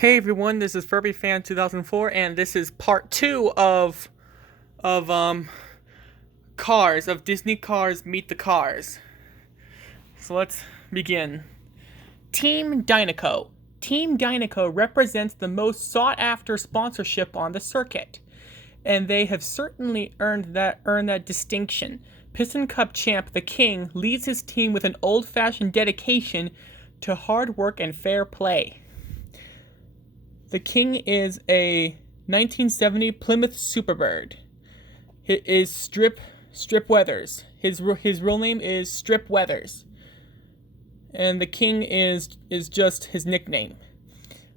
Hey everyone, this is Furby Fan 2004, and this is part 2 of Cars, of Disney Cars Meet the Cars. So let's begin. Team Dynaco. Team Dynaco represents the most sought-after sponsorship on the circuit, and they have certainly earned that distinction. Piston Cup champ The King leads his team with an old-fashioned dedication to hard work and fair play. The King is a 1970 Plymouth Superbird. It is Strip Weathers. His real name is Strip Weathers, and the King is just his nickname.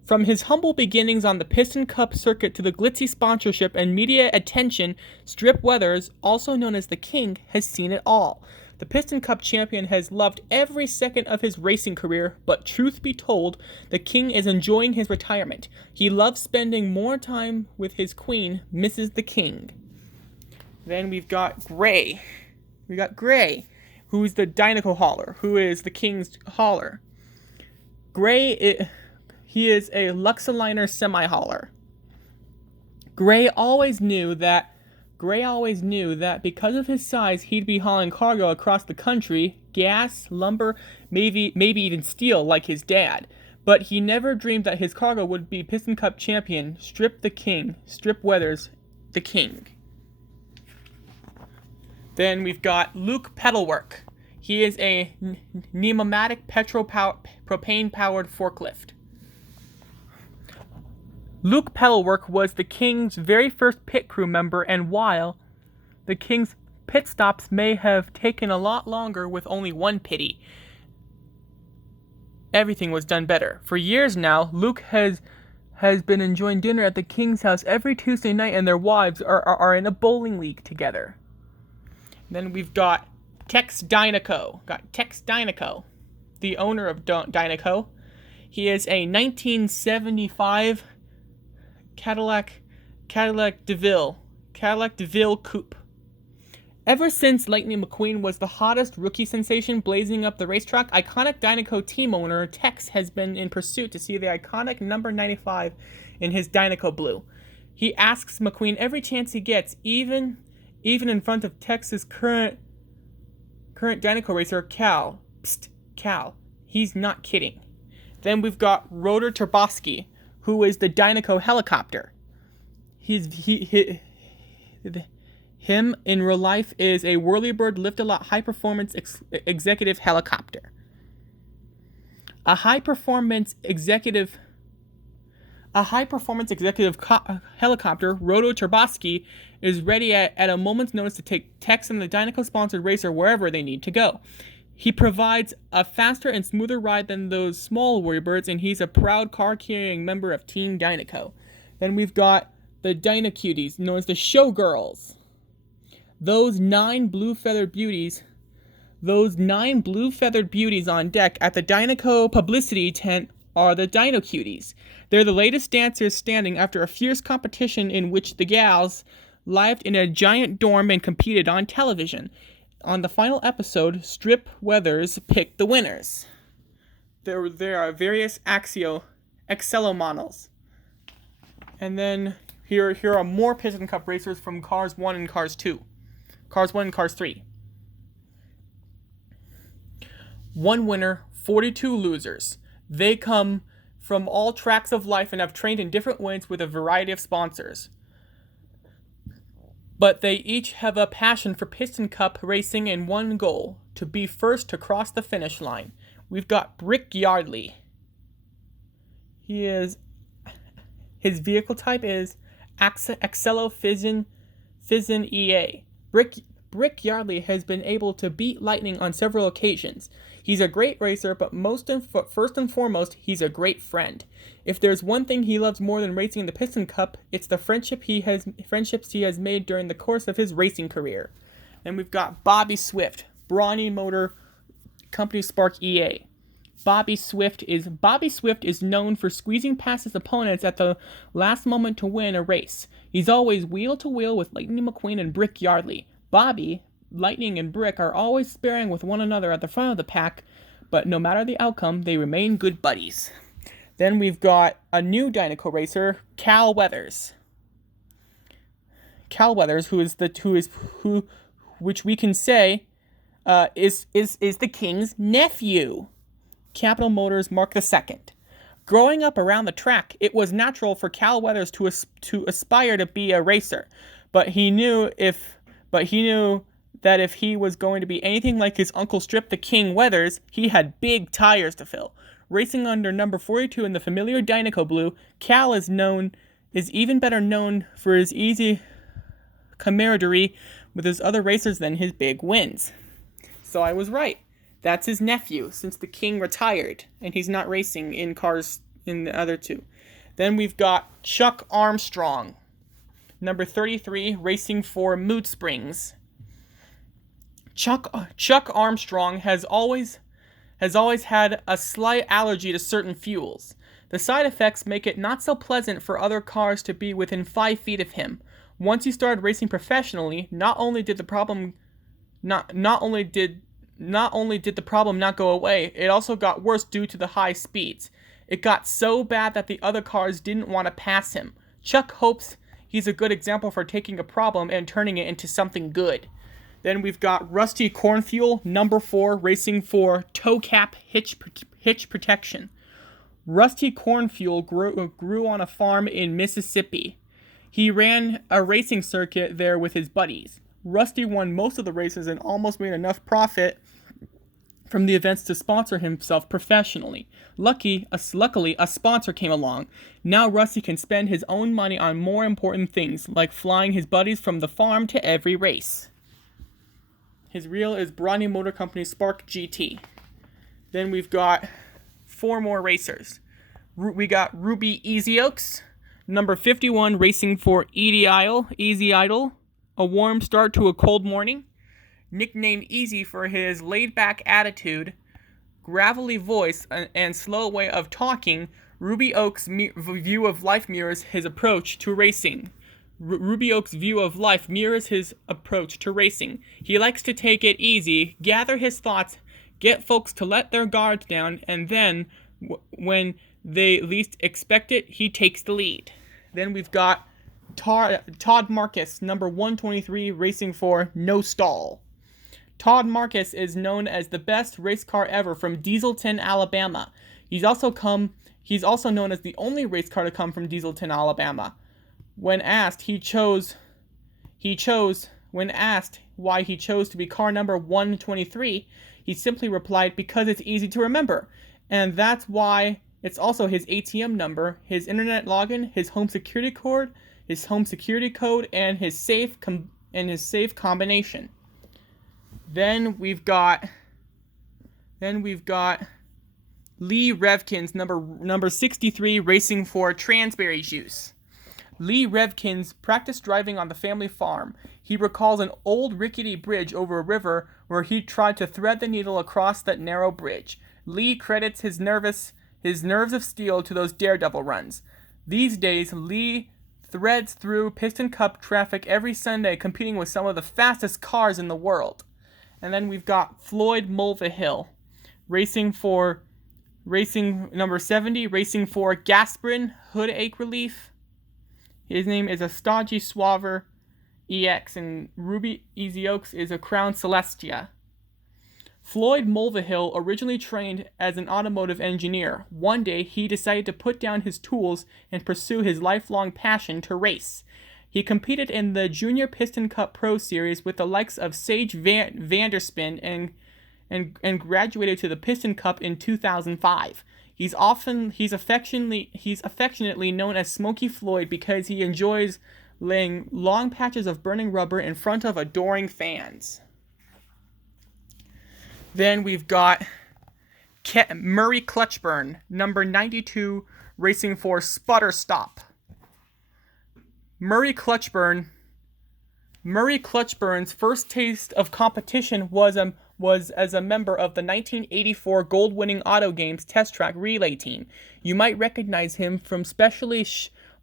From his humble beginnings on the Piston Cup circuit to the glitzy sponsorship and media attention, Strip Weathers, also known as the King, has seen it all. The Piston Cup champion has loved every second of his racing career, but truth be told, the King is enjoying his retirement. He loves spending more time with his queen, Mrs. the King. Then we've got Gray. Who's the Dynaco hauler, who is the King's hauler. Gray, he is a Luxoliner semi-hauler. Gray always knew that because of his size, he'd be hauling cargo across the country, gas, lumber, maybe even steel like his dad. But he never dreamed that his cargo would be Piston Cup champion, Strip Weathers, the King. Then we've got Luke Pedalwork. He is a pneumatic propane-powered forklift. Luke Pedalwork was the King's very first pit crew member, and while the King's pit stops may have taken a lot longer with only one pitty, everything was done better. For years now, Luke has been enjoying dinner at the King's house every Tuesday night, and their wives are in a bowling league together. Then we've got Tex Dynaco. The owner of Dynaco. He is a 1975 Cadillac DeVille coupe. Ever since Lightning McQueen was the hottest rookie sensation blazing up the racetrack, iconic Dynaco team owner Tex has been in pursuit to see the iconic number 95 in his Dynaco blue. He asks McQueen every chance he gets, even in front of Tex's current Dynaco racer, Cal. Psst, Cal. He's not kidding. Then we've got Roto Troski, who is the Dynaco helicopter. Him in real life is a Whirlybird Lift-A-Lot high-performance executive helicopter. A high-performance executive helicopter, Roto Troski, is ready at a moment's notice to take Tex and the Dynaco-sponsored racer wherever they need to go. He provides a faster and smoother ride than those small Whirlybirds, and he's a proud car-carrying member of Team Dynaco. Then we've got the Dynacuties, known as the Showgirls. Those nine blue-feathered beauties on deck at the Dynaco publicity tent are the Dynacuties. They're the latest dancers standing after a fierce competition in which the gals lived in a giant dorm and competed on television. On the final episode, Strip Weathers picked the winners. There are various Excello models. And then here are more Piston Cup racers from Cars 1 and Cars 2. Cars 1 and Cars 3. 1 winner, 42 losers. They come from all tracks of life and have trained in different ways with a variety of sponsors. But they each have a passion for Piston Cup racing and one goal: to be first to cross the finish line. We've got Brick Yardley. His vehicle type is Excello Fission EA. Brick Yardley has been able to beat Lightning on several occasions. He's a great racer, but first and foremost, he's a great friend. If there's one thing he loves more than racing in the Piston Cup, it's the friendships he has made during the course of his racing career. Then we've got Bobby Swift, Brawny Motor Company Spark EA. Bobby Swift is known for squeezing past his opponents at the last moment to win a race. He's always wheel to wheel with Lightning McQueen and Brick Yardley. Bobby, Lightning, and Brick are always sparring with one another at the front of the pack, but no matter the outcome, they remain good buddies. Then we've got a new Dynaco racer, Cal Weathers. Cal Weathers, which we can say is the king's nephew. Capital Motors Mark II. Growing up around the track, it was natural for Cal Weathers to aspire to be a racer, but he knew that if he was going to be anything like his uncle Strip the King Weathers, he had big tires to fill. Racing under number 42 in the familiar Dynaco blue, Cal is even better known for his easy camaraderie with his other racers than his big wins. So I was right. That's his nephew, since the king retired, and he's not racing in cars in the other two. Then we've got Chuck Armstrong, number 33, racing for Mood Springs. Chuck Armstrong has always had a slight allergy to certain fuels. The side effects make it not so pleasant for other cars to be within 5 feet of him. Once he started racing professionally, not only did the problem not go away, it also got worse due to the high speeds. It got so bad that the other cars didn't want to pass him. Chuck hopes he's a good example for taking a problem and turning it into something good. Then we've got Rusty Cornfuel, number 4, racing for Toe Cap Hitch Protection. Rusty Cornfuel grew on a farm in Mississippi. He ran a racing circuit there with his buddies. Rusty won most of the races and almost made enough profit from the events to sponsor himself professionally. Luckily, a sponsor came along. Now Rusty can spend his own money on more important things, like flying his buddies from the farm to every race. His reel is Barney Motor Company Spark GT. Then we've got 4 more racers. We got Ruby Easy Oaks, number 51, racing for Easy Idle, a warm start to a cold morning. Nicknamed Easy for his laid-back attitude, gravelly voice, and slow way of talking, Ruby Oaks' view of life mirrors his approach to racing. Ruby Oaks' view of life mirrors his approach to racing. He likes to take it easy, gather his thoughts, get folks to let their guards down, and then, when they least expect it, he takes the lead. Then we've got Todd Marcus, number 123, racing for No Stall. Todd Marcus is known as the best race car ever from Dieselton, Alabama. He's also known as the only race car to come from Dieselton, Alabama. When asked why he chose to be car number 123, he simply replied, because it's easy to remember. And that's why it's also his ATM number, his internet login, his home security code, and his safe combination. Then we've got Lee Revkin's number 63, racing for Transberry Juice. Lee Revkins practiced driving on the family farm. He recalls an old rickety bridge over a river where he tried to thread the needle across that narrow bridge. Lee credits his nerves of steel to those daredevil runs. These days, Lee threads through Piston Cup traffic every Sunday, competing with some of the fastest cars in the world. And then we've got Floyd Mulvahill, racing number 70, racing for Gasprin Hood Ache Relief. His name is a Stodgy Suaver EX, and Ruby Easy Oaks is a Crown Celestia. Floyd Mulvahill originally trained as an automotive engineer. One day, he decided to put down his tools and pursue his lifelong passion to race. He competed in the Junior Piston Cup Pro Series with the likes of Sage Vanderspin and graduated to the Piston Cup in 2005. He's affectionately known as Smokey Floyd because he enjoys laying long patches of burning rubber in front of adoring fans. Then we've got Murray Clutchburn, number 92, racing for Sputter Stop. Murray Clutchburn's first taste of competition was as a member of the 1984 gold-winning Auto Games Test Track Relay Team. You might recognize him from specially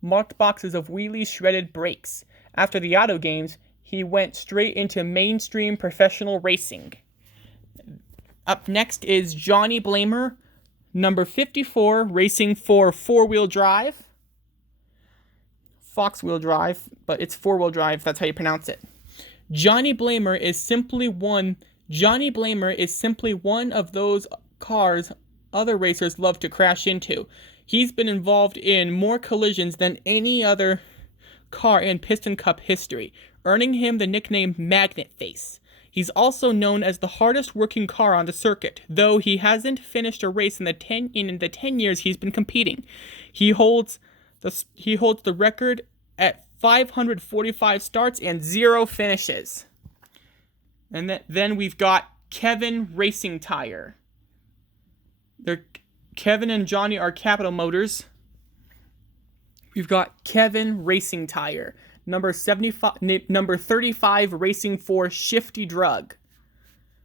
marked boxes of wheelie shredded brakes. After the Auto Games, he went straight into mainstream professional racing. Up next is Johnny Blamer, Number 54, racing for four-wheel drive. Fox-wheel drive, but it's four-wheel drive. That's how you pronounce it. Johnny Blamer is simply one of those cars other racers love to crash into. He's been involved in more collisions than any other car in Piston Cup history, earning him the nickname Magnet Face. He's also known as the hardest working car on the circuit, though he hasn't finished a race in the 10 years he's been competing. He holds the record at 545 starts and 0 finishes. And then we've got Kevin Racing Tire. Kevin and Johnny are Capital Motors. We've got Kevin Racing Tire. Number 35, racing for Shifty Drug.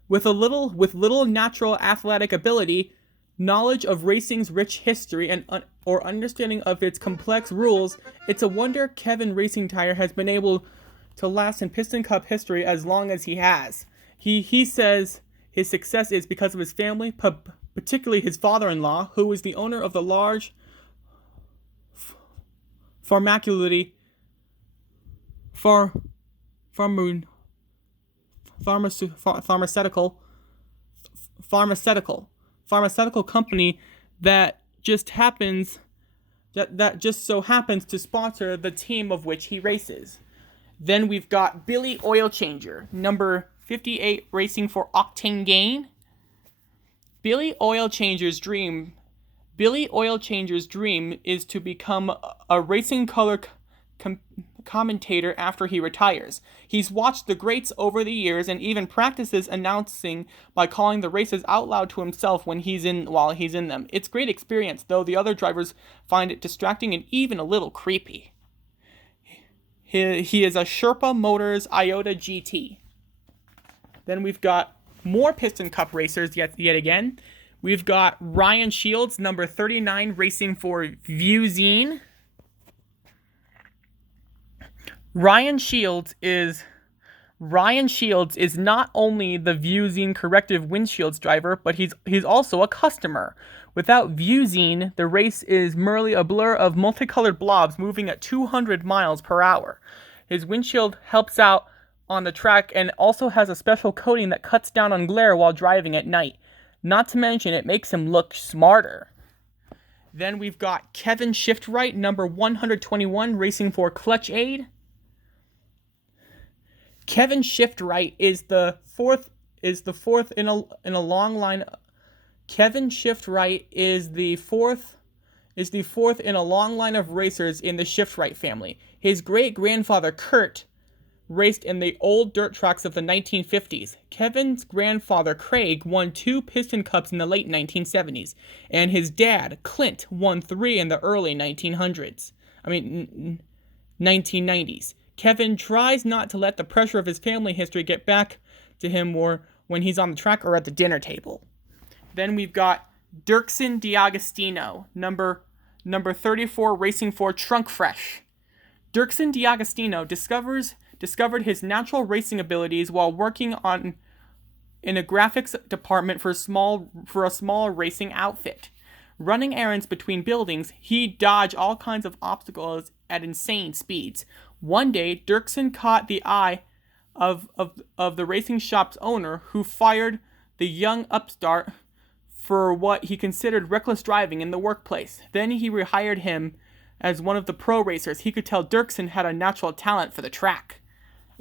With little natural athletic ability, knowledge of racing's rich history, or understanding of its complex rules, it's a wonder Kevin Racing Tire has been able to last in Piston Cup history as long as he has. He says his success is because of his family, particularly his father-in-law, who is the owner of the large pharmaceutical company that just so happens to sponsor the team of which he races. Then we've got Billy Oil Changer, number 58, racing for Octane Gain. Billy Oil Changer's dream is to become a racing color commentator after he retires. He's watched the greats over the years and even practices announcing by calling the races out loud to himself while he's in them. It's great experience, though the other drivers find it distracting and even a little creepy. He is a Sherpa Motors Iota GT. Then we've got more Piston Cup racers yet again. We've got Ryan Shields, number 39, racing for Vuezine. Ryan Shields is not only the Vuezine corrective windshields driver, but he's also a customer. Without Vuezine, the race is merely a blur of multicolored blobs moving at 200 miles per hour. His windshield helps out on the track and also has a special coating that cuts down on glare while driving at night. Not to mention, it makes him look smarter. Then we've got Kevin Shiftwright, number 121, racing for Clutch Aid. Kevin Shiftwright is the fourth in a long line. Kevin Shiftwright is the fourth in a long line of racers in the Shiftwright family. His great-grandfather Kurt raced in the old dirt tracks of the 1950s. Kevin's grandfather Craig won 2 Piston Cups in the late 1970s, and his dad Clint won 3 in the early 1990s. Kevin tries not to let the pressure of his family history get back to him more when he's on the track or at the dinner table. Then we've got Durksen Di Alessandro, number 34, racing for Trunk Fresh. Durksen Di Alessandro discovered his natural racing abilities while working in a graphics department for a small racing outfit. Running errands between buildings, he dodged all kinds of obstacles at insane speeds. One day, Durksen caught the eye of the racing shop's owner, who fired the young upstart for what he considered reckless driving in the workplace. Then he rehired him as one of the pro racers. He could tell Durksen had a natural talent for the track.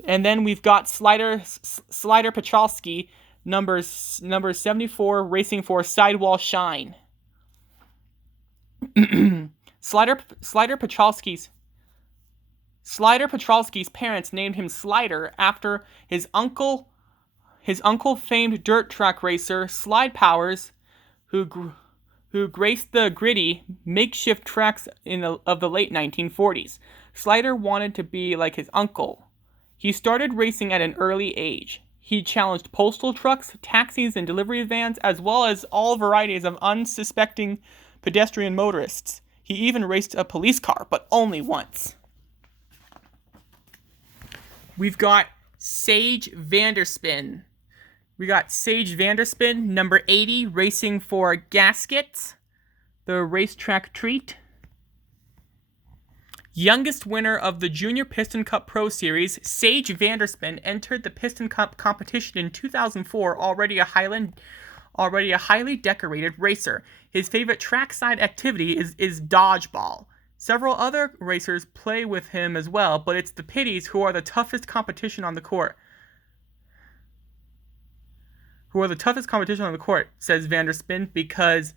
And then we've got Slider Petrolski, number 74, racing for Sidewall Shine. Slider Petrolski's parents named him Slider after his uncle, famed dirt track racer Slide Powers, who graced the gritty, makeshift tracks of the late 1940s. Slider wanted to be like his uncle. He started racing at an early age. He challenged postal trucks, taxis, and delivery vans, as well as all varieties of unsuspecting pedestrian motorists. He even raced a police car, but only once. We've got Sage Vanderspin, We got Sage Vanderspin, number 80, racing for Gaskets, the racetrack treat. Youngest winner of the Junior Piston Cup Pro Series, Sage Vanderspin entered the Piston Cup competition in 2004, already a highly decorated racer. His favorite trackside activity is dodgeball. Several other racers play with him as well, but it's the Pitties who are the toughest competition on the court. Says Vanderspin, because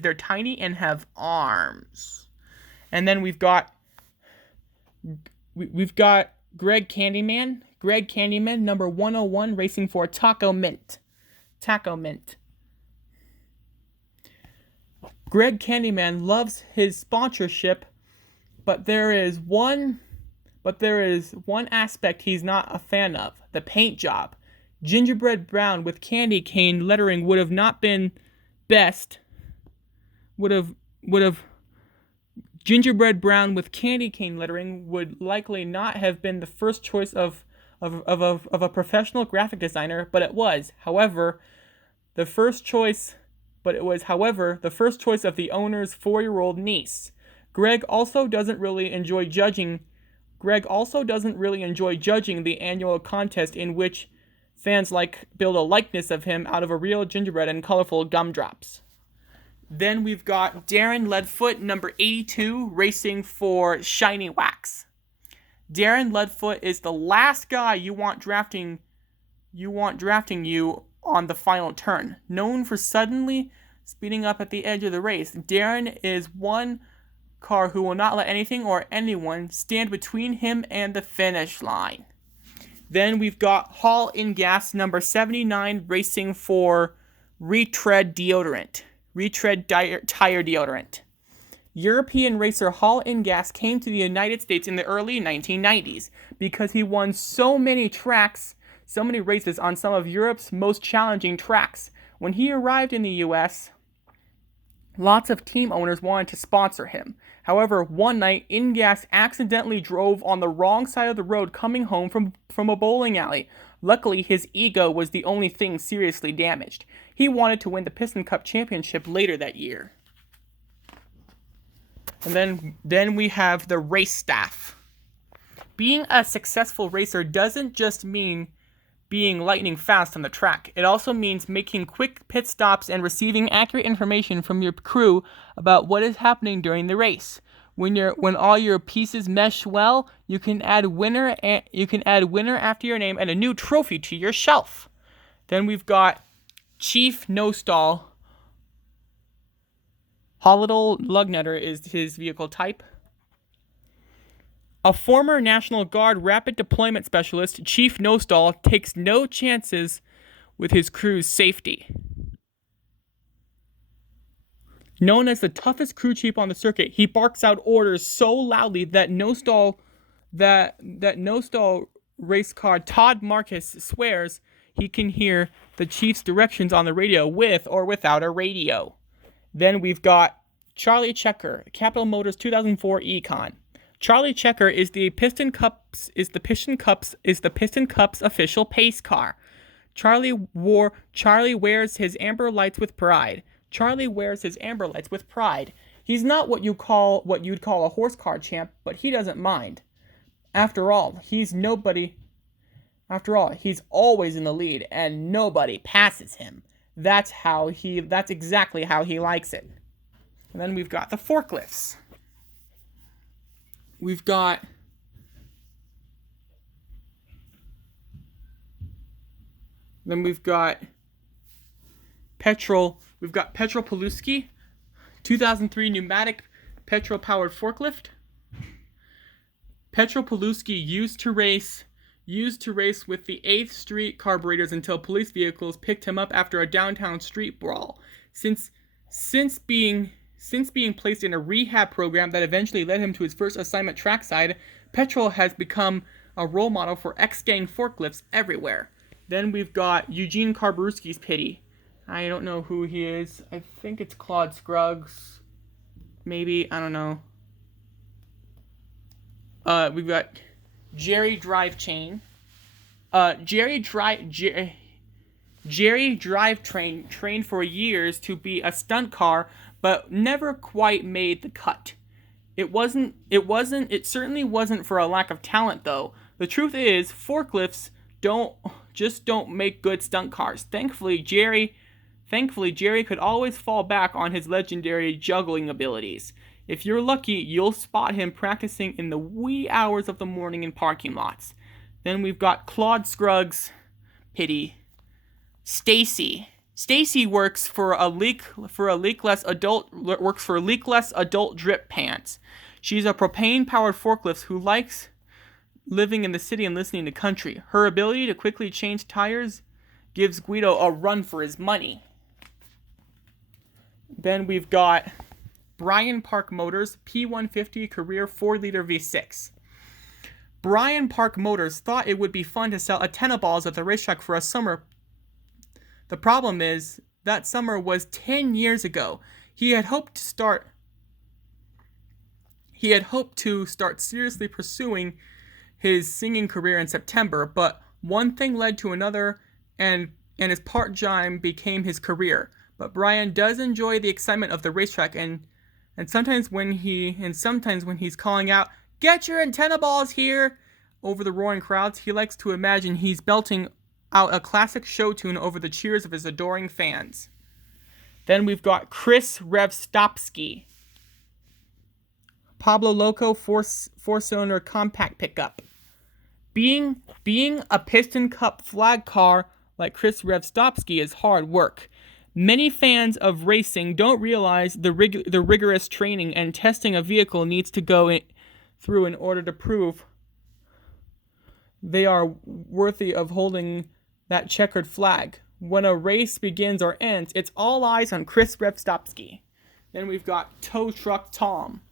they're tiny and have arms. And then we've got Greg Candyman, number 101, racing for Taco Mint. Greg Candyman loves his sponsorship, but there is one aspect he's not a fan of: the paint job. Gingerbread brown with candy cane lettering would have not been best. Gingerbread brown with candy cane lettering would likely not have been the first choice of a professional graphic designer, but it was. However, the first choice of the owner's 4-year-old niece. Greg also doesn't really enjoy judging the annual contest in which fans build a likeness of him out of a real gingerbread and colorful gumdrops. Then we've got Darren Leadfoot, number 82, racing for Shiny Wax. Darren Leadfoot is the last guy you want drafting you on the final turn. Known for suddenly speeding up at the edge of the race, Darren is one car who will not let anything or anyone stand between him and the finish line. Then we've got HallinGas, number 79, racing for Retread tire deodorant. European racer HallinGas came to the United States in the early 1990s because he won so many races on some of Europe's most challenging tracks. When he arrived in the US, lots of team owners wanted to sponsor him. However, one night, InGas accidentally drove on the wrong side of the road coming home from a bowling alley. Luckily, his ego was the only thing seriously damaged. He wanted to win the Piston Cup championship later that year. And then we have the race staff. Being a successful racer doesn't just mean being lightning fast on the track. It also means making quick pit stops and receiving accurate information from your crew about what is happening during the race. When all your pieces mesh well, you can add winner after your name and a new trophy to your shelf. Then we've got Chief No Stall. Holiday Lugnutter is his vehicle type. A former National Guard rapid deployment specialist, Chief No Stall takes no chances with his crew's safety. Known as the toughest crew chief on the circuit, he barks out orders so loudly that No Stall race car Todd Marcus swears he can hear the chief's directions on the radio with or without a radio. Then we've got Charlie Checker, Capital Motors 2004 Econ. Charlie Checker is the Piston Cup's official pace car. Charlie wears his amber lights with pride. He's not what you'd call a horse car champ, but he doesn't mind. After all, he's always in the lead and nobody passes him. That's exactly how he likes it. And then we've got the forklifts. We've got Petrol. We've got Petrol Paluski, 2003 pneumatic petrol-powered forklift. Petrol Paluski used to race with the 8th Street carburetors until police vehicles picked him up after a downtown street brawl. Since being placed in a rehab program that eventually led him to his first assignment trackside, Petrol has become a role model for X-Gang forklifts everywhere. Then we've got Eugene Karbrewski's Pity. I don't know who he is. I think it's Claude Scruggs. Maybe. I don't know. We've got Jerry Drive Chain. Jerry Drivetrain trained for years to be a stunt car, but never quite made the cut. It certainly wasn't for a lack of talent, though. The truth is, forklifts don't make good stunt cars. Thankfully, Jerry could always fall back on his legendary juggling abilities. If you're lucky, you'll spot him practicing in the wee hours of the morning in parking lots. Then we've got Claude Scruggs, pity, Stacy. Stacy works for leakless adult drip pants. She's a propane-powered forklift who likes living in the city and listening to country. Her ability to quickly change tires gives Guido a run for his money. Then we've got Bryan Park Motors P150 Career 4-liter V6. Bryan Park Motors thought it would be fun to sell antenna balls at the racetrack for a summer. The problem is, that summer was 10 years ago. He had hoped to start seriously pursuing his singing career in September, but one thing led to another, and his part-time became his career. But Bryan does enjoy the excitement of the racetrack, and sometimes when he's calling out, "Get your antenna balls here!" over the roaring crowds, he likes to imagine he's belting out a classic show tune over the cheers of his adoring fans. Then we've got Chris Revstopski. Pablo Loco four-cylinder compact pickup. Being a Piston Cup flag car like Chris Revstopski is hard work. Many fans of racing don't realize the rigorous training and testing a vehicle needs to go through in order to prove they are worthy of holding that checkered flag. When a race begins or ends, it's all eyes on Chris Revstopski. Then we've got Tow Truck Tom.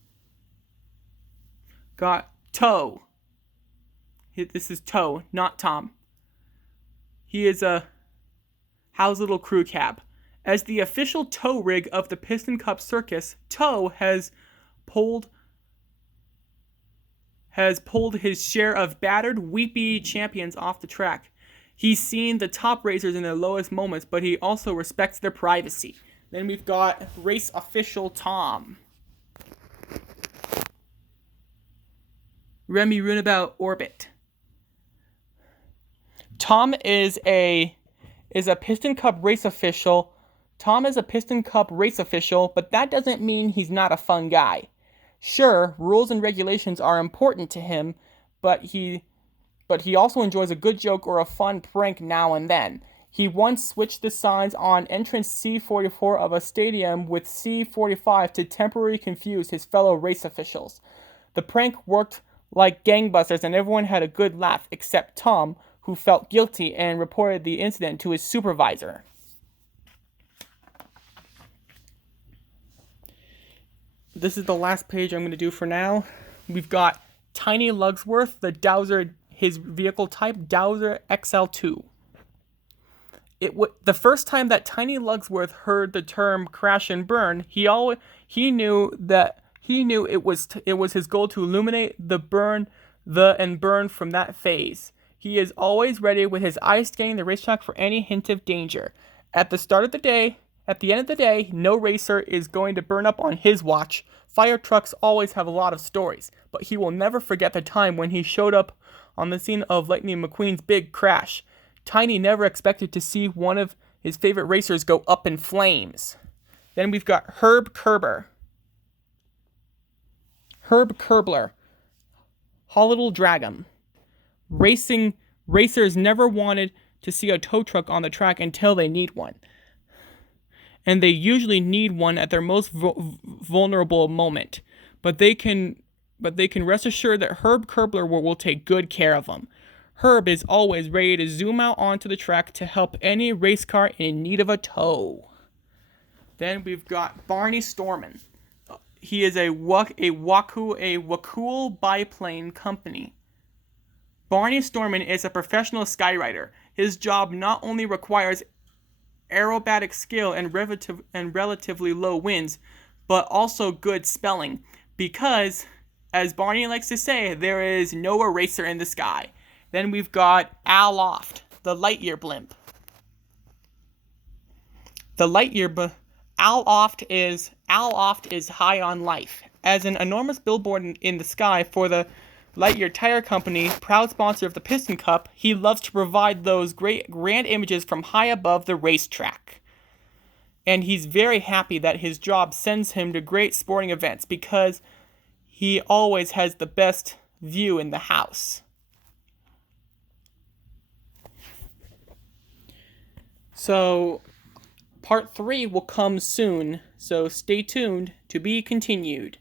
Got Tow. This is Tow, not Tom. He is a How's Little Crew Cab. As the official tow rig of the Piston Cup circus, Tow has pulled his share of battered, weepy champions off the track. He's seen the top racers in their lowest moments, but he also respects their privacy. Then we've got race official Tom. Remy Runabout Orbit. Tom is a Piston Cup race official. Tom is a Piston Cup race official, but that doesn't mean he's not a fun guy. Sure, rules and regulations are important to him, but he also enjoys a good joke or a fun prank now and then. He once switched the signs on entrance C44 of a stadium with C45 to temporarily confuse his fellow race officials. The prank worked like gangbusters and everyone had a good laugh except Tom, who felt guilty and reported the incident to his supervisor. This is the last page I'm going to do for now. We've got Tiny Lugsworth, the Dowser, his vehicle type, Dowser XL2. The first time that Tiny Lugsworth heard the term crash and burn, he knew it was his goal to illuminate burn from that phase. He is always ready with his eyes scanning the racetrack for any hint of danger. At the end of the day, no racer is going to burn up on his watch. Fire trucks always have a lot of stories, but he will never forget the time when he showed up on the scene of Lightning McQueen's big crash. Tiny never expected to see one of his favorite racers go up in flames. Then we've got Herb Kerber. Herb Kerbler. Hollital Dragon. Racers never wanted to see a tow truck on the track until they need one. And they usually need one at their most vulnerable moment. But they can rest assured that Herb Kerbler will take good care of them. Herb is always ready to zoom out onto the track to help any race car in need of a tow. Then we've got Barney Storman. He is a Wacool biplane company. Barney Storman is a professional skyrider. His job not only requires aerobatic skill and relatively low winds, but also good spelling. Because, as Barney likes to say, there is no eraser in the sky. Then we've got Al Loft, the Lightyear blimp. the Lightyear, Al-Oft is high on life. As an enormous billboard in the sky for the Lightyear Tire Company, proud sponsor of the Piston Cup, he loves to provide those great grand images from high above the racetrack. And he's very happy that his job sends him to great sporting events because he always has the best view in the house. So, part 3 will come soon, so stay tuned to be continued.